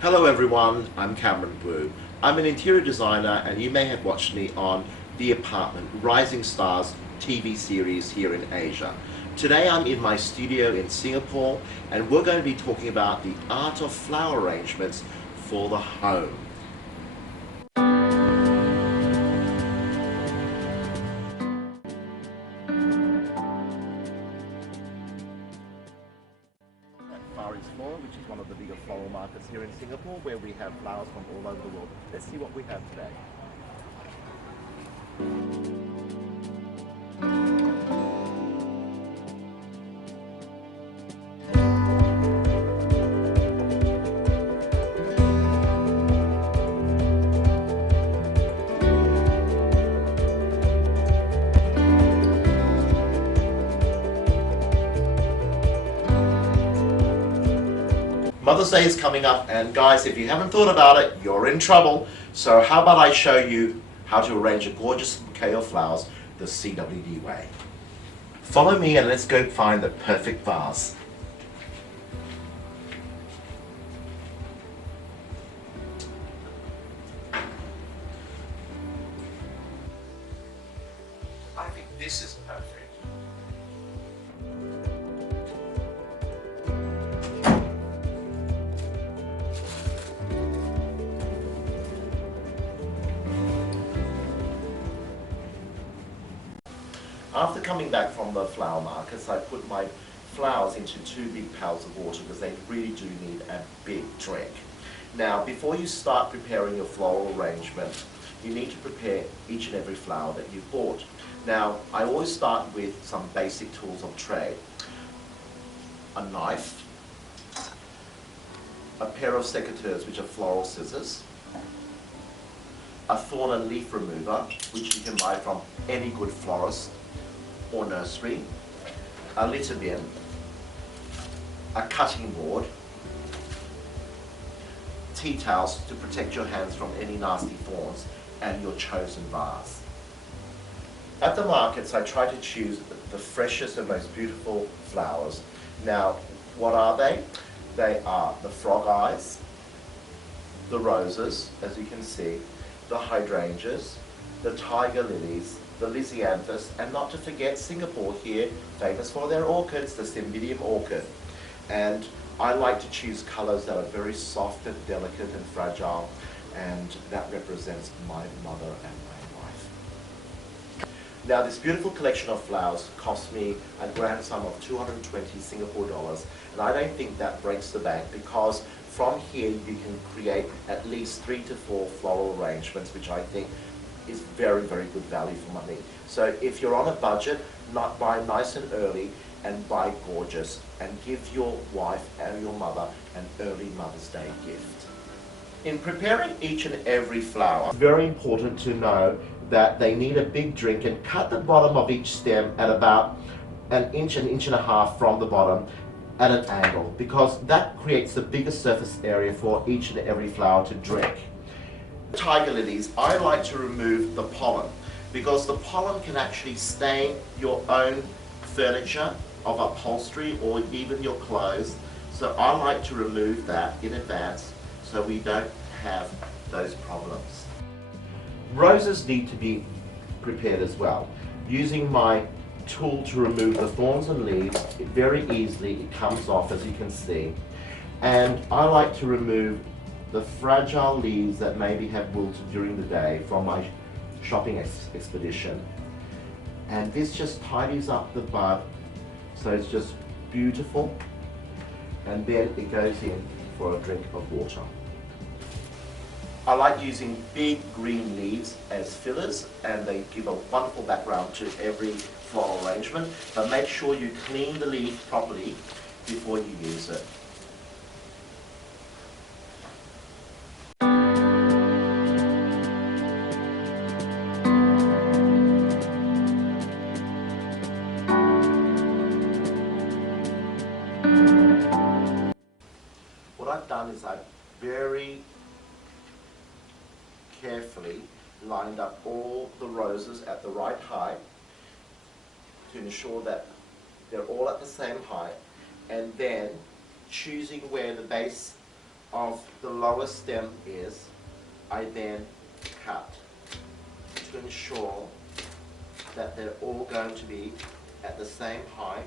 Hello everyone, I'm Cameron Wu. I'm an interior designer and you may have watched me on The Apartment, Rising Stars TV series here in Asia. Today I'm in my studio in Singapore and we're going to be talking about the art of flower arrangements for the home. At Far East Flora, which is one of the bigger floral markets here in Singapore, where we have flowers from all over the world. Let's see what we have today. Mother's Day is coming up, and guys, if you haven't thought about it, you're in trouble. So how about I show you how to arrange a gorgeous bouquet of flowers the CWD way. Follow me and let's go find the perfect vase. I think this is perfect. After coming back from the flower markets, I put my flowers into 2 big pails of water because they really do need a big drink. Now, before you start preparing your floral arrangement, you need to prepare each and every flower that you've bought. Now, I always start with some basic tools of trade. A knife, a pair of secateurs, which are floral scissors, a thorn and leaf remover, which you can buy from any good florist or nursery, a litter bin, a cutting board, tea towels to protect your hands from any nasty thorns, and your chosen vase. At the markets, I try to choose the freshest and most beautiful flowers. Now, what are they? They are the frog eyes, the roses, as you can see, the hydrangeas, the tiger lilies, the lisianthus, and not to forget Singapore here, famous for their orchids, the Cymbidium orchid. And I like to choose colors that are very soft and delicate and fragile, and that represents my mother and my wife. Now, this beautiful collection of flowers cost me a grand sum of 220 Singapore dollars, and I don't think that breaks the bank because from here you can create at least 3 to 4 floral arrangements, which I think is very, very good value for money. So if you're on a budget, not buy nice and early and buy gorgeous, and give your wife and your mother an early Mother's Day gift. In preparing each and every flower, it's very important to know that they need a big drink, and cut the bottom of each stem at about an inch and a half from the bottom at an angle, because that creates the biggest surface area for each and every flower to drink. Tiger lilies, I like to remove the pollen because the pollen can actually stain your own furniture of upholstery or even your clothes. So I like to remove that in advance so we don't have those problems. Roses need to be prepared as well. Using my tool to remove the thorns and leaves, very easily it comes off, as you can see. And I like to remove the fragile leaves that maybe have wilted during the day from my shopping expedition. And this just tidies up the bud, so it's just beautiful. And then it goes in for a drink of water. I like using big green leaves as fillers, and they give a wonderful background to every floral arrangement, but make sure you clean the leaf properly before you use it. What I've done is I've very carefully lined up all the roses at the right height to ensure that they're all at the same height, and then choosing where the base of the lower stem is, I then cut to ensure that they're all going to be at the same height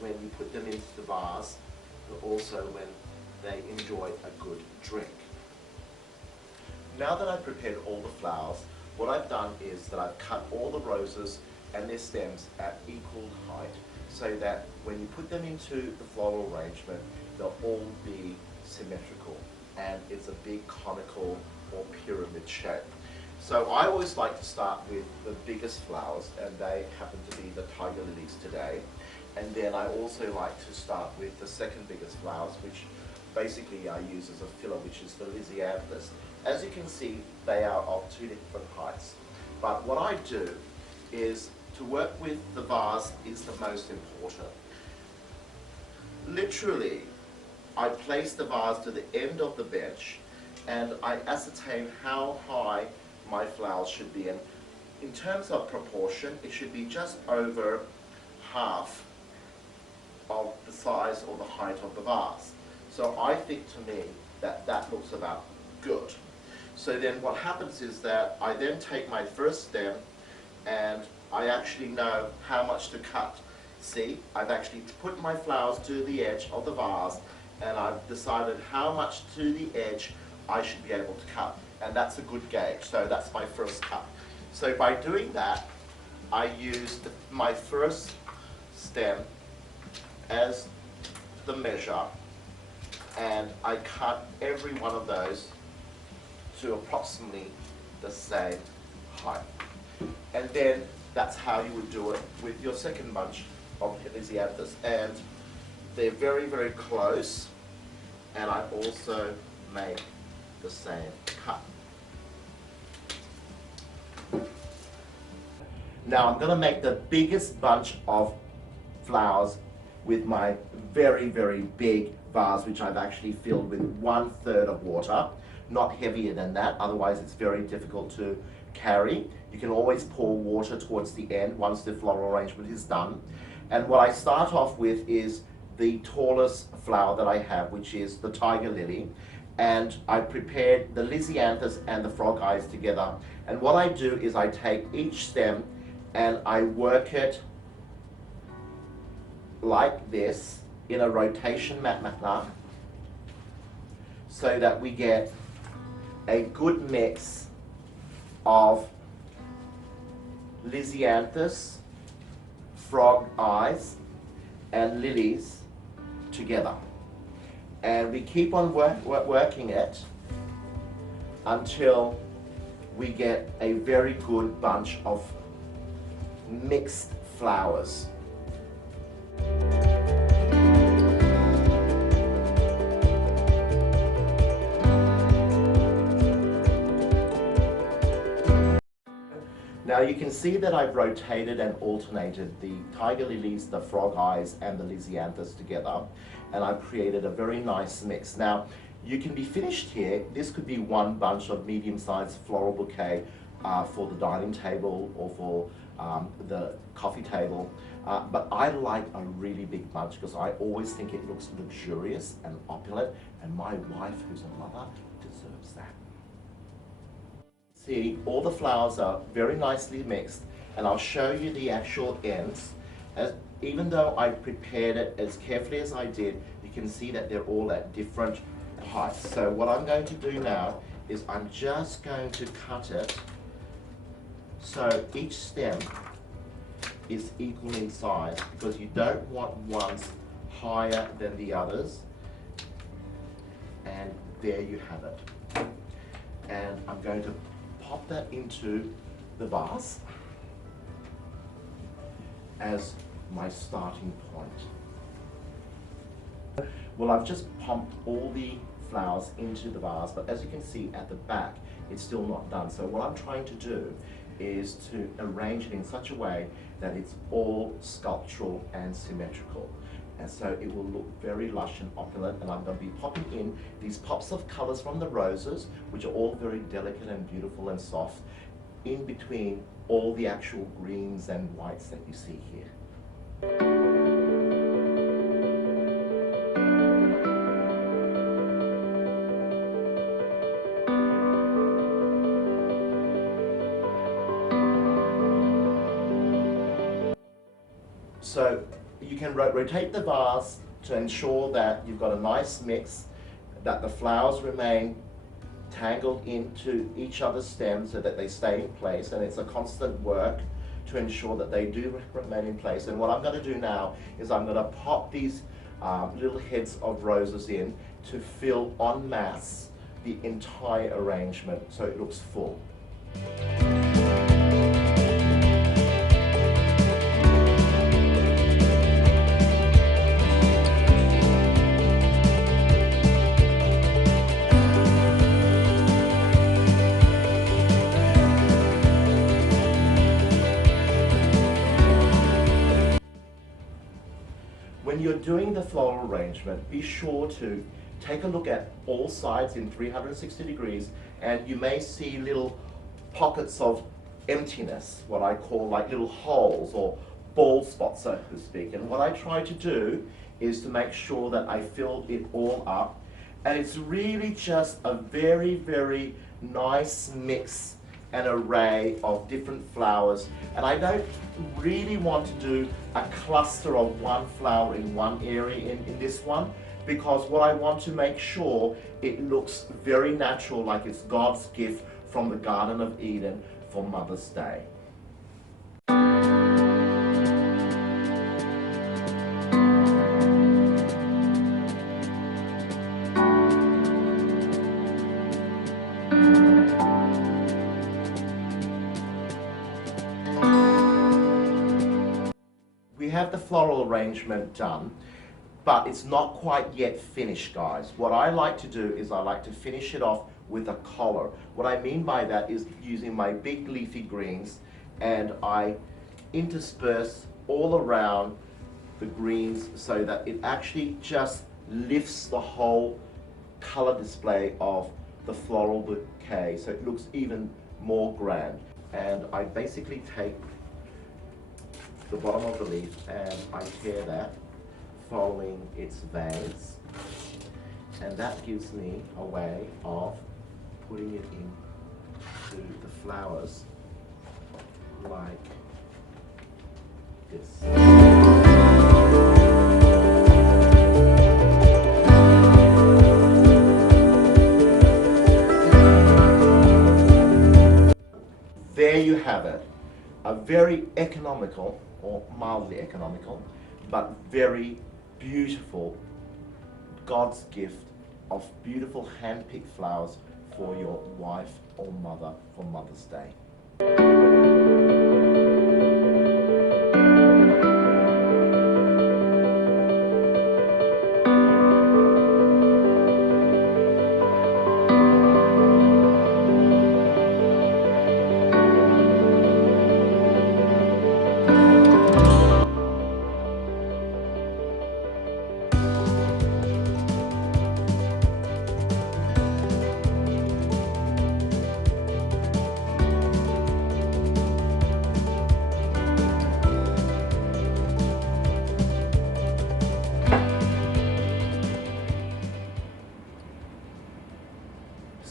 when you put them into the vase, but also when they enjoy a good drink. Now that I've prepared all the flowers, what I've done is that I've cut all the roses and their stems at equal height so that when you put them into the floral arrangement, they'll all be symmetrical and it's a big conical or pyramid shape. So I always like to start with the biggest flowers, and they happen to be the tiger lilies today. And then I also like to start with the second biggest flowers, which basically I use as a filler, which is the lisianthus. As you can see, they are of two different heights. But what I do is to work with the vase is the most important. Literally, I place the vase to the end of the bench and I ascertain how high my flowers should be. And in terms of proportion, it should be just over half of the size or the height of the vase. So I think to me that that looks about good. So then what happens is that I then take my first stem and I actually know how much to cut. See, I've actually put my flowers to the edge of the vase and I've decided how much to the edge I should be able to cut. And that's a good gauge. So that's my first cut. So by doing that, I use my first stem as the measure, and I cut every one of those to approximately the same height. And then that's how you would do it with your second bunch of lisianthus. And they're very, very close, and I also make the same cut. Now I'm going to make the biggest bunch of flowers with my very, very big vase, which I've actually filled with 1/3 of water, not heavier than that, otherwise it's very difficult to carry. You can always pour water towards the end once the floral arrangement is done. And what I start off with is the tallest flower that I have, which is the tiger lily. And I prepared the lisianthus and the frog eyes together. And what I do is I take each stem and I work it like this in a rotation manner so that we get a good mix of lisianthus, frog eyes, and lilies together. And we keep on working it until we get a very good bunch of mixed flowers. Now you can see that I've rotated and alternated the tiger lilies, the frog eyes, and the lisianthus together, and I've created a very nice mix. Now, you can be finished here. This could be one bunch of medium-sized floral bouquet for the dining table or for the coffee table, but I like a really big bunch because I always think it looks luxurious and opulent, and my wife, who's a mother, deserves that. See, all the flowers are very nicely mixed, and I'll show you the actual ends. Even though I prepared it as carefully as I did, you can see that they're all at different heights. So what I'm going to do now is I'm just going to cut it so each stem is equal in size, because you don't want ones higher than the others. And there you have it. And I'm going to pop that into the vase as my starting point. Well, I've just pumped all the flowers into the vase, but as you can see at the back, it's still not done. So what I'm trying to do is to arrange it in such a way that it's all sculptural and symmetrical. And so it will look very lush and opulent, and I'm going to be popping in these pops of colors from the roses, which are all very delicate and beautiful and soft, in between all the actual greens and whites that you see here. So you can rotate the vase to ensure that you've got a nice mix, that the flowers remain tangled into each other's stems so that they stay in place, and it's a constant work to ensure that they do remain in place. And what I'm going to do now is I'm going to pop these little heads of roses in to fill en masse the entire arrangement so it looks full. When you're doing the floral arrangement, be sure to take a look at all sides in 360 degrees, and you may see little pockets of emptiness, what I call like little holes or bald spots, so to speak. And what I try to do is to make sure that I fill it all up, and it's really just a very, very nice mix an array of different flowers, and I don't really want to do a cluster of one flower in one area in this one, because what I want to make sure it looks very natural, like it's God's gift from the Garden of Eden for Mother's Day. We have the floral arrangement done, but it's not quite yet finished, guys. What I like to do is I like to finish it off with a collar. What I mean by that is using my big leafy greens, and I intersperse all around the greens so that it actually just lifts the whole color display of the floral bouquet so it looks even more grand. And I basically take the bottom of the leaf and I tear that following its veins, and that gives me a way of putting it into the flowers like this. There you have it, a very economical, or mildly economical, but very beautiful God's gift of beautiful hand-picked flowers for your wife or mother for Mother's Day.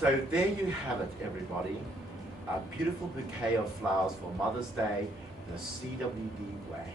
So there you have it, everybody. A beautiful bouquet of flowers for Mother's Day, the CWD way.